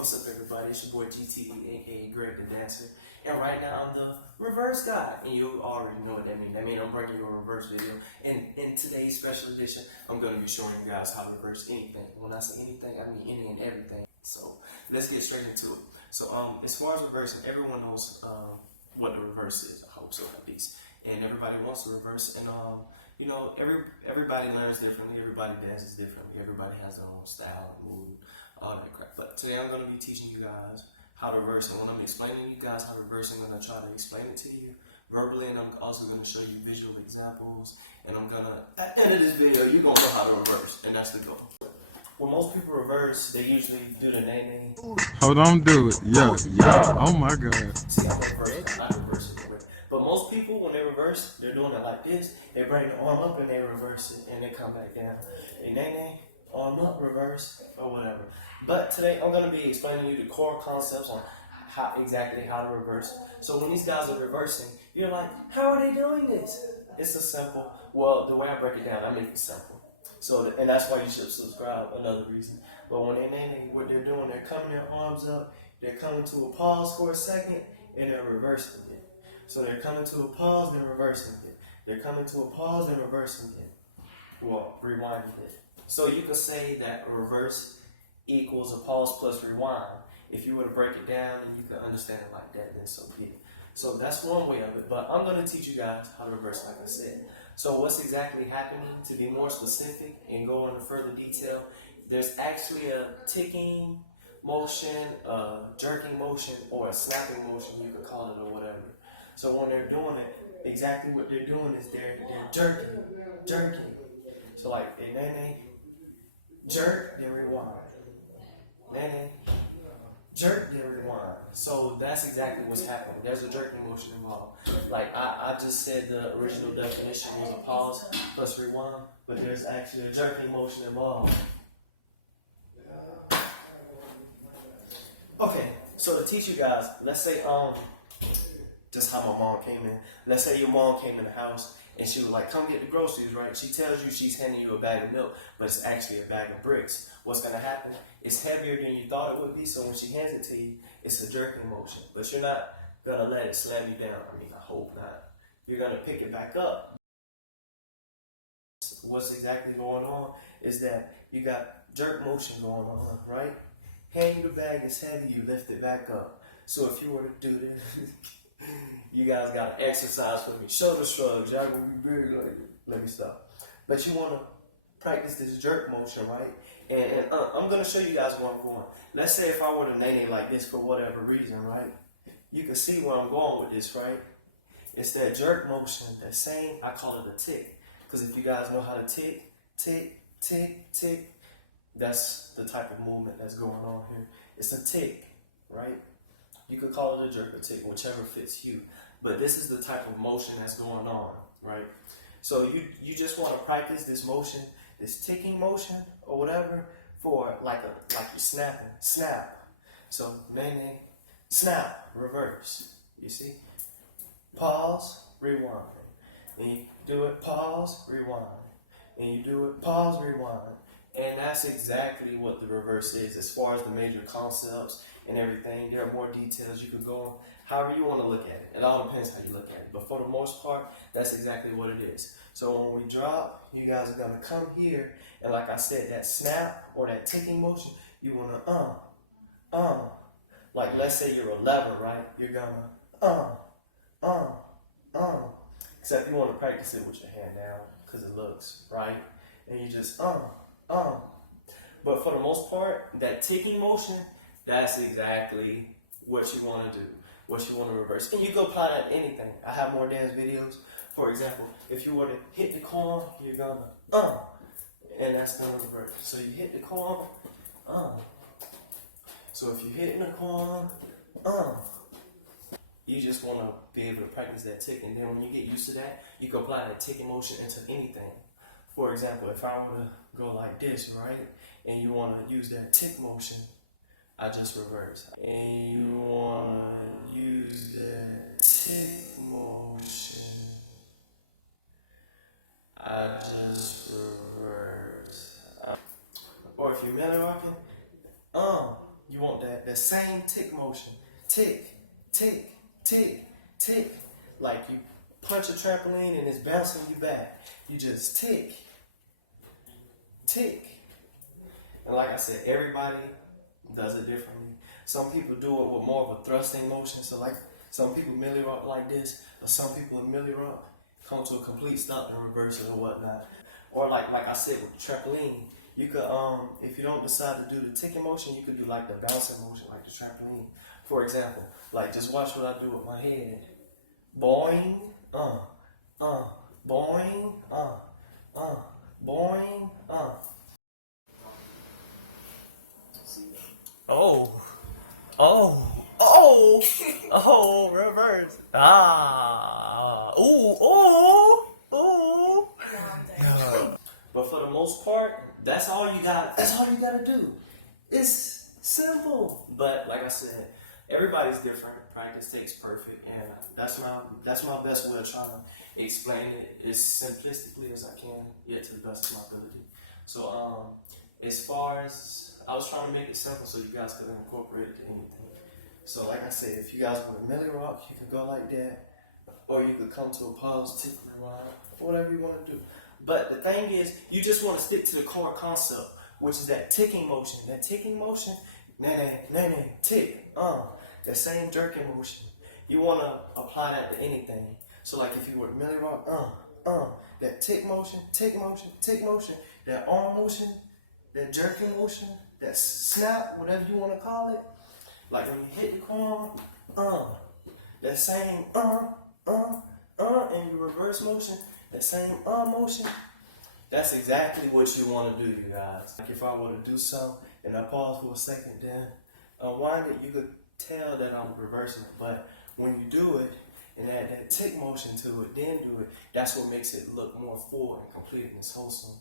What's up, everybody? It's your boy GT, aka Greg the Dancer, and right now I'm the reverse guy, and you already know what that means. That means I'm bringing you a reverse video, and in today's special edition, I'm going to be showing you guys how to reverse anything. When I say anything, I mean any and everything. So let's get straight into it. So as far as reversing, everyone knows what the reverse is. I hope so, at least. And everybody wants to reverse, and you know, everybody learns differently, everybody dances differently, everybody has their own style and mood, all that crap. But today I'm going to be teaching you guys how to reverse, and when I'm explaining you guys how to reverse, I'm going to try to explain it to you verbally, and I'm also going to show you visual examples, and I'm going to, at the end of this video, you're going to know how to reverse, and that's the goal. When most people reverse, they usually do the name. Hold on, do it. Yeah. Oh my God. See, I'm reversing, not reversing it. But most people, when they reverse, they're doing it like this. They bring the arm up and they reverse it, and they come back down. They name, arm up, reverse, or whatever. But today, I'm going to be explaining you the core concepts on exactly how to reverse. So when these guys are reversing, you're like, how are they doing this? It's a simple, well, the way I break it down, I make it simple. So, and that's why you should subscribe, another reason. But when they're naming, what they're doing, they're coming their arms up, they're coming to a pause for a second, and they're reversing it. So they're coming to a pause, then reversing it. They're coming to a pause, then reversing it. Well, rewinding it. So you can say that reverse equals a pause plus rewind. If you were to break it down and you can understand it like that, then so be it. So that's one way of it, but I'm going to teach you guys how to reverse, like I said. So what's exactly happening, to be more specific and go into further detail, there's actually a ticking motion, a jerking motion, or a snapping motion, you could call it, or whatever. So when they're doing it, exactly what they're doing is they're jerking. So like, they jerk, then rewind. They jerk, then rewind. So that's exactly what's happening. There's a jerking motion involved. Like I just said, the original definition was a pause plus rewind, but there's actually a jerking motion involved. Okay, so to teach you guys, let's say just how my mom came in. Let's say your mom came in the house and she was like, come get the groceries, right? She tells you she's handing you a bag of milk, but it's actually a bag of bricks. What's going to happen? It's heavier than you thought it would be, so when she hands it to you, it's a jerking motion. But you're not going to let it slam you down. I mean, I hope not. You're going to pick it back up. What's exactly going on is that you got jerk motion going on, right? Hand you the bag, it's heavy, you lift it back up. So if you were to do this, you guys got to exercise with me. Shoulder shrugs, y'all gonna be big, like, let me stop. But you want to practice this jerk motion, right? And I'm going to show you guys where I'm going. Let's say if I were to name it like this for whatever reason, right? You can see where I'm going with this, right? It's that jerk motion, that same, I call it a tick. Because if you guys know how to tick, tick, tick, tick, that's the type of movement that's going on here. It's a tick, right? You could call it a jerk or tick, whichever fits you. But this is the type of motion that's going on, right? So you just want to practice this motion, this ticking motion or whatever, for like you're snapping, snap. So snap, reverse. You see? Pause, rewind. And you do it, pause, rewind. And you do it, pause, rewind. And that's exactly what the reverse is as far as the major concepts and everything. There are more details you could go on. However you want to look at it. It all depends how you look at it. But for the most part, that's exactly what it is. So when we drop, you guys are going to come here. And like I said, that snap or that ticking motion, you want to like let's say you're a lever, right? You're going to Except you want to practice it with your hand down because it looks right. And you just But for the most part, that ticking motion, that's exactly what you want to do, what you want to reverse. And you can apply that to anything. I have more dance videos. For example, if you were to hit the corn, you're going to, and that's going to reverse. So you hit the corn, So if you're hitting the corn, you just want to be able to practice that tick. And then when you get used to that, you can apply that ticking motion into anything. For example, if I were to go like this, right? And you want to use that tick motion, I just reverse. And you want to use that tick motion, I just reverse. Or if you're mellow rocking, You want that same tick motion. Tick, tick, tick, tick. Like you punch a trampoline and it's bouncing you back. You just tick, tick. And like I said, everybody does it differently. Some people do it with more of a thrusting motion. So like some people milli rock like this, or some people in milli rock come to a complete stop and reverse it or whatnot. Or like I said with the trampoline, you could if you don't decide to do the ticking motion, you could do like the bouncing motion, like the trampoline. For example, like just watch what I do with my head. Boing, boing, boing, Oh, reverse. Ooh. But for the most part, that's all you gotta do. It's simple. But like I said, everybody's different. Practice takes perfect, and that's my best way of trying to explain it as simplistically as I can, yet to the best of my ability. So as far as I was trying to make it simple so you guys could incorporate it to anything. So like I said, if you guys want a milli rock, you can go like that, or you could come to a pause, tick, rewind, whatever you want to do. But the thing is, you just want to stick to the core concept, which is that ticking motion. That ticking motion, na-na, tick, that same jerking motion. You want to apply that to anything. So like if you were milli rock, that tick motion, that arm motion, that jerking motion, that snap, whatever you want to call it. Like when you hit the corn, that same and your reverse motion, that same motion, that's exactly what you want to do, you guys. Like if I were to do so, and I pause for a second, then unwind it, you could tell that I'm reversing it. But when you do it, and add that tick motion to it, then do it, that's what makes it look more full and complete and it's wholesome.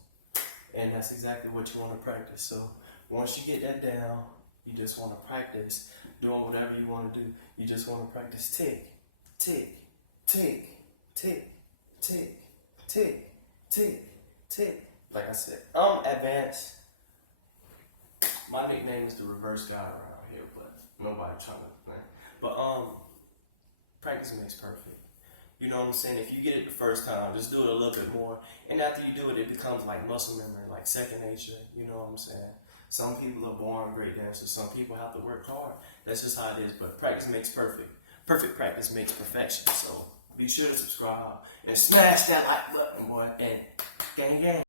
And that's exactly what you want to practice. So once you get that down, you just want to practice doing whatever you want to do. You just want to practice tick, tick, tick, tick, tick, tick, tick, tick. Like I said, I'm advanced. My nickname is the reverse guy around here, but nobody trying to play. But practice makes perfect. You know what I'm saying? If you get it the first time, just do it a little bit more. And after you do it, it becomes like muscle memory, like second nature. You know what I'm saying? Some people are born great dancers. Some people have to work hard. That's just how it is. But practice makes perfect. Perfect practice makes perfection. So be sure to subscribe and smash that like button, boy. And gang, gang.